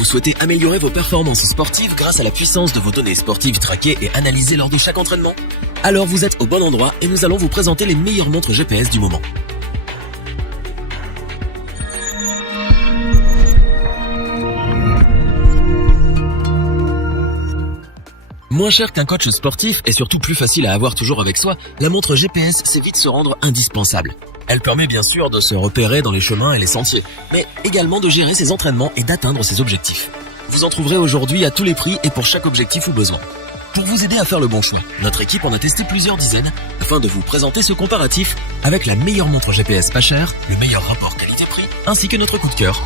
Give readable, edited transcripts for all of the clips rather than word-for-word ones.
Vous souhaitez améliorer vos performances sportives grâce à la puissance de vos données sportives traquées et analysées lors de chaque entraînement? Alors vous êtes au bon endroit et nous allons vous présenter les meilleures montres GPS du moment. Moins cher qu'un coach sportif et surtout plus facile à avoir toujours avec soi, la montre GPS sait vite se rendre indispensable. Elle permet bien sûr de se repérer dans les chemins et les sentiers, mais également de gérer ses entraînements et d'atteindre ses objectifs. Vous en trouverez aujourd'hui à tous les prix et pour chaque objectif ou besoin. Pour vous aider à faire le bon choix, notre équipe en a testé plusieurs dizaines afin de vous présenter ce comparatif avec la meilleure montre GPS pas chère, le meilleur rapport qualité-prix ainsi que notre coup de cœur.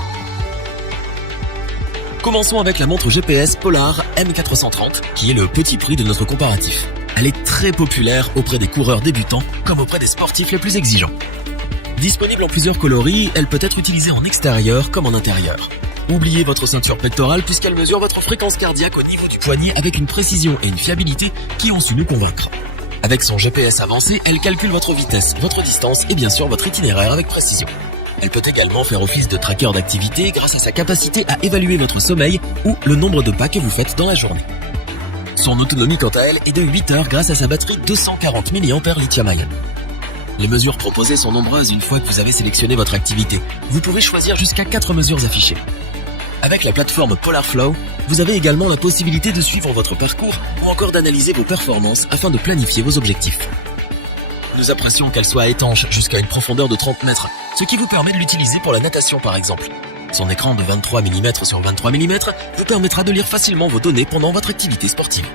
Commençons avec la montre GPS Polar M430 qui est le petit prix de notre comparatif. Elle est très populaire auprès des coureurs débutants comme auprès des sportifs les plus exigeants. Disponible en plusieurs coloris, elle peut être utilisée en extérieur comme en intérieur. Oubliez votre ceinture pectorale puisqu'elle mesure votre fréquence cardiaque au niveau du poignet avec une précision et une fiabilité qui ont su nous convaincre. Avec son GPS avancé, elle calcule votre vitesse, votre distance et bien sûr votre itinéraire avec précision. Elle peut également faire office de tracker d'activité grâce à sa capacité à évaluer votre sommeil ou le nombre de pas que vous faites dans la journée. Son autonomie quant à elle est de 8 heures grâce à sa batterie 240 mAh lithium-ion. Les mesures proposées sont nombreuses une fois que vous avez sélectionné votre activité. Vous pouvez choisir jusqu'à 4 mesures affichées. Avec la plateforme Polar Flow, vous avez également la possibilité de suivre votre parcours ou encore d'analyser vos performances afin de planifier vos objectifs. Nous apprécions qu'elle soit étanche jusqu'à une profondeur de 30 mètres, ce qui vous permet de l'utiliser pour la natation par exemple. Son écran de 23 mm sur 23 mm vous permettra de lire facilement vos données pendant votre activité sportive.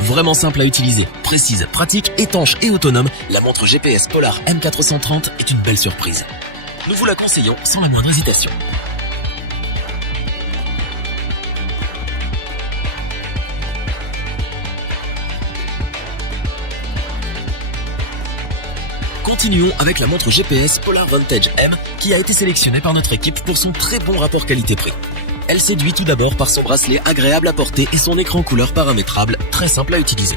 Vraiment simple à utiliser, précise, pratique, étanche et autonome, la montre GPS Polar M430 est une belle surprise. Nous vous la conseillons sans la moindre hésitation. Continuons avec la montre GPS Polar Vantage M qui a été sélectionnée par notre équipe pour son très bon rapport qualité-prix. Elle séduit tout d'abord par son bracelet agréable à porter et son écran couleur paramétrable très simple à utiliser.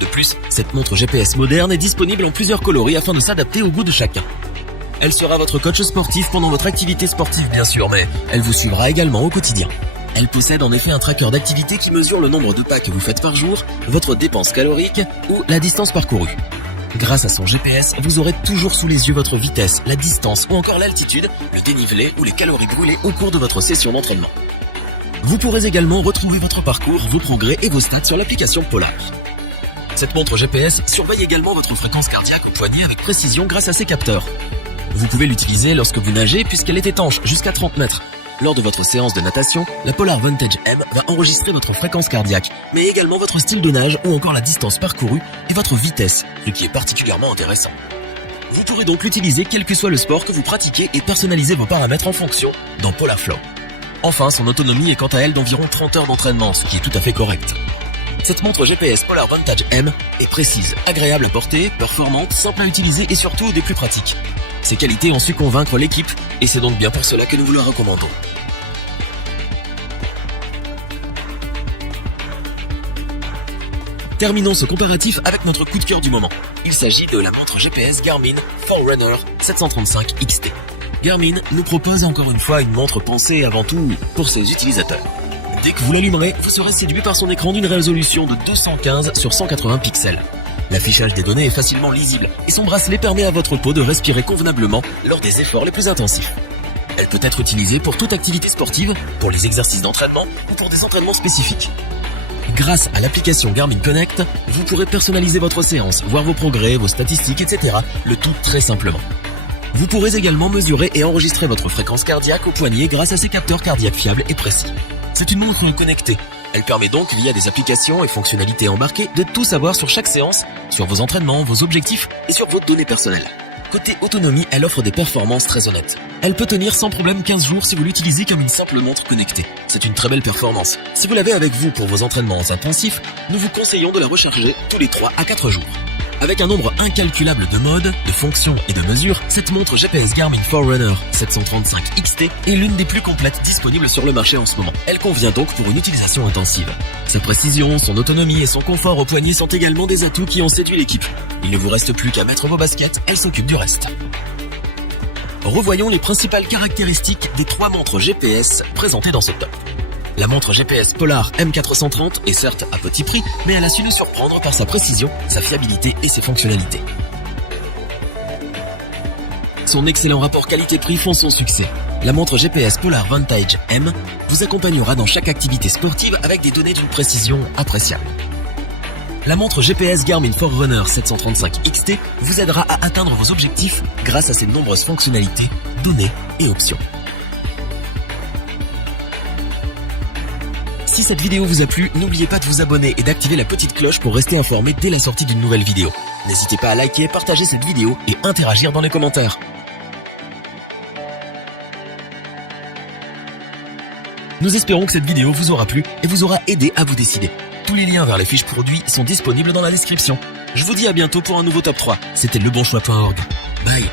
De plus, cette montre GPS moderne est disponible en plusieurs coloris afin de s'adapter au goût de chacun. Elle sera votre coach sportif pendant votre activité sportive bien sûr, mais elle vous suivra également au quotidien. Elle possède en effet un tracker d'activité qui mesure le nombre de pas que vous faites par jour, votre dépense calorique ou la distance parcourue. Grâce à son GPS, vous aurez toujours sous les yeux votre vitesse, la distance ou encore l'altitude, le dénivelé ou les calories brûlées au cours de votre session d'entraînement. Vous pourrez également retrouver votre parcours, vos progrès et vos stats sur l'application Polar. Cette montre GPS surveille également votre fréquence cardiaque au poignet avec précision grâce à ses capteurs. Vous pouvez l'utiliser lorsque vous nagez puisqu'elle est étanche jusqu'à 30 mètres. Lors de votre séance de natation, la Polar Vantage M va enregistrer votre fréquence cardiaque, mais également votre style de nage ou encore la distance parcourue et votre vitesse, ce qui est particulièrement intéressant. Vous pourrez donc l'utiliser quel que soit le sport que vous pratiquez et personnaliser vos paramètres en fonction dans Polar Flow. Enfin, son autonomie est quant à elle d'environ 30 heures d'entraînement, ce qui est tout à fait correct. Cette montre GPS Polar Vantage M est précise, agréable à porter, performante, simple à utiliser et surtout des plus pratiques. Ses qualités ont su convaincre l'équipe et c'est donc bien pour cela que nous vous la recommandons. Terminons ce comparatif avec notre coup de cœur du moment. Il s'agit de la montre GPS Garmin Forerunner 735 XT. Garmin nous propose encore une fois une montre pensée avant tout pour ses utilisateurs. Dès que vous l'allumerez, vous serez séduit par son écran d'une résolution de 215 sur 180 pixels. L'affichage des données est facilement lisible et son bracelet permet à votre peau de respirer convenablement lors des efforts les plus intensifs. Elle peut être utilisée pour toute activité sportive, pour les exercices d'entraînement ou pour des entraînements spécifiques. Grâce à l'application Garmin Connect, vous pourrez personnaliser votre séance, voir vos progrès, vos statistiques, etc. Le tout très simplement. Vous pourrez également mesurer et enregistrer votre fréquence cardiaque au poignet grâce à ses capteurs cardiaques fiables et précis. C'est une montre connectée. Elle permet donc, via des applications et fonctionnalités embarquées, de tout savoir sur chaque séance, sur vos entraînements, vos objectifs et sur vos données personnelles. Côté autonomie, elle offre des performances très honnêtes. Elle peut tenir sans problème 15 jours si vous l'utilisez comme une simple montre connectée. C'est une très belle performance. Si vous l'avez avec vous pour vos entraînements intensifs, nous vous conseillons de la recharger tous les 3 à 4 jours. Avec un nombre incalculable de modes, de fonctions et de mesures, cette montre GPS Garmin Forerunner 735 XT est l'une des plus complètes disponibles sur le marché en ce moment. Elle convient donc pour une utilisation intensive. Sa précision, son autonomie et son confort au poignet sont également des atouts qui ont séduit l'équipe. Il ne vous reste plus qu'à mettre vos baskets, elle s'occupe du reste. Revoyons les principales caractéristiques des 3 montres GPS présentées dans ce top. La montre GPS Polar M430 est certes à petit prix, mais elle a su nous surprendre par sa précision, sa fiabilité et ses fonctionnalités. Son excellent rapport qualité-prix font son succès. La montre GPS Polar Vantage M vous accompagnera dans chaque activité sportive avec des données d'une précision appréciable. La montre GPS Garmin Forerunner 735 XT vous aidera à atteindre vos objectifs grâce à ses nombreuses fonctionnalités, données et options. Si cette vidéo vous a plu, n'oubliez pas de vous abonner et d'activer la petite cloche pour rester informé dès la sortie d'une nouvelle vidéo. N'hésitez pas à liker, partager cette vidéo et interagir dans les commentaires. Nous espérons que cette vidéo vous aura plu et vous aura aidé à vous décider. Tous les liens vers les fiches produits sont disponibles dans la description. Je vous dis à bientôt pour un nouveau top 3. C'était lebonchoix.org. Bye.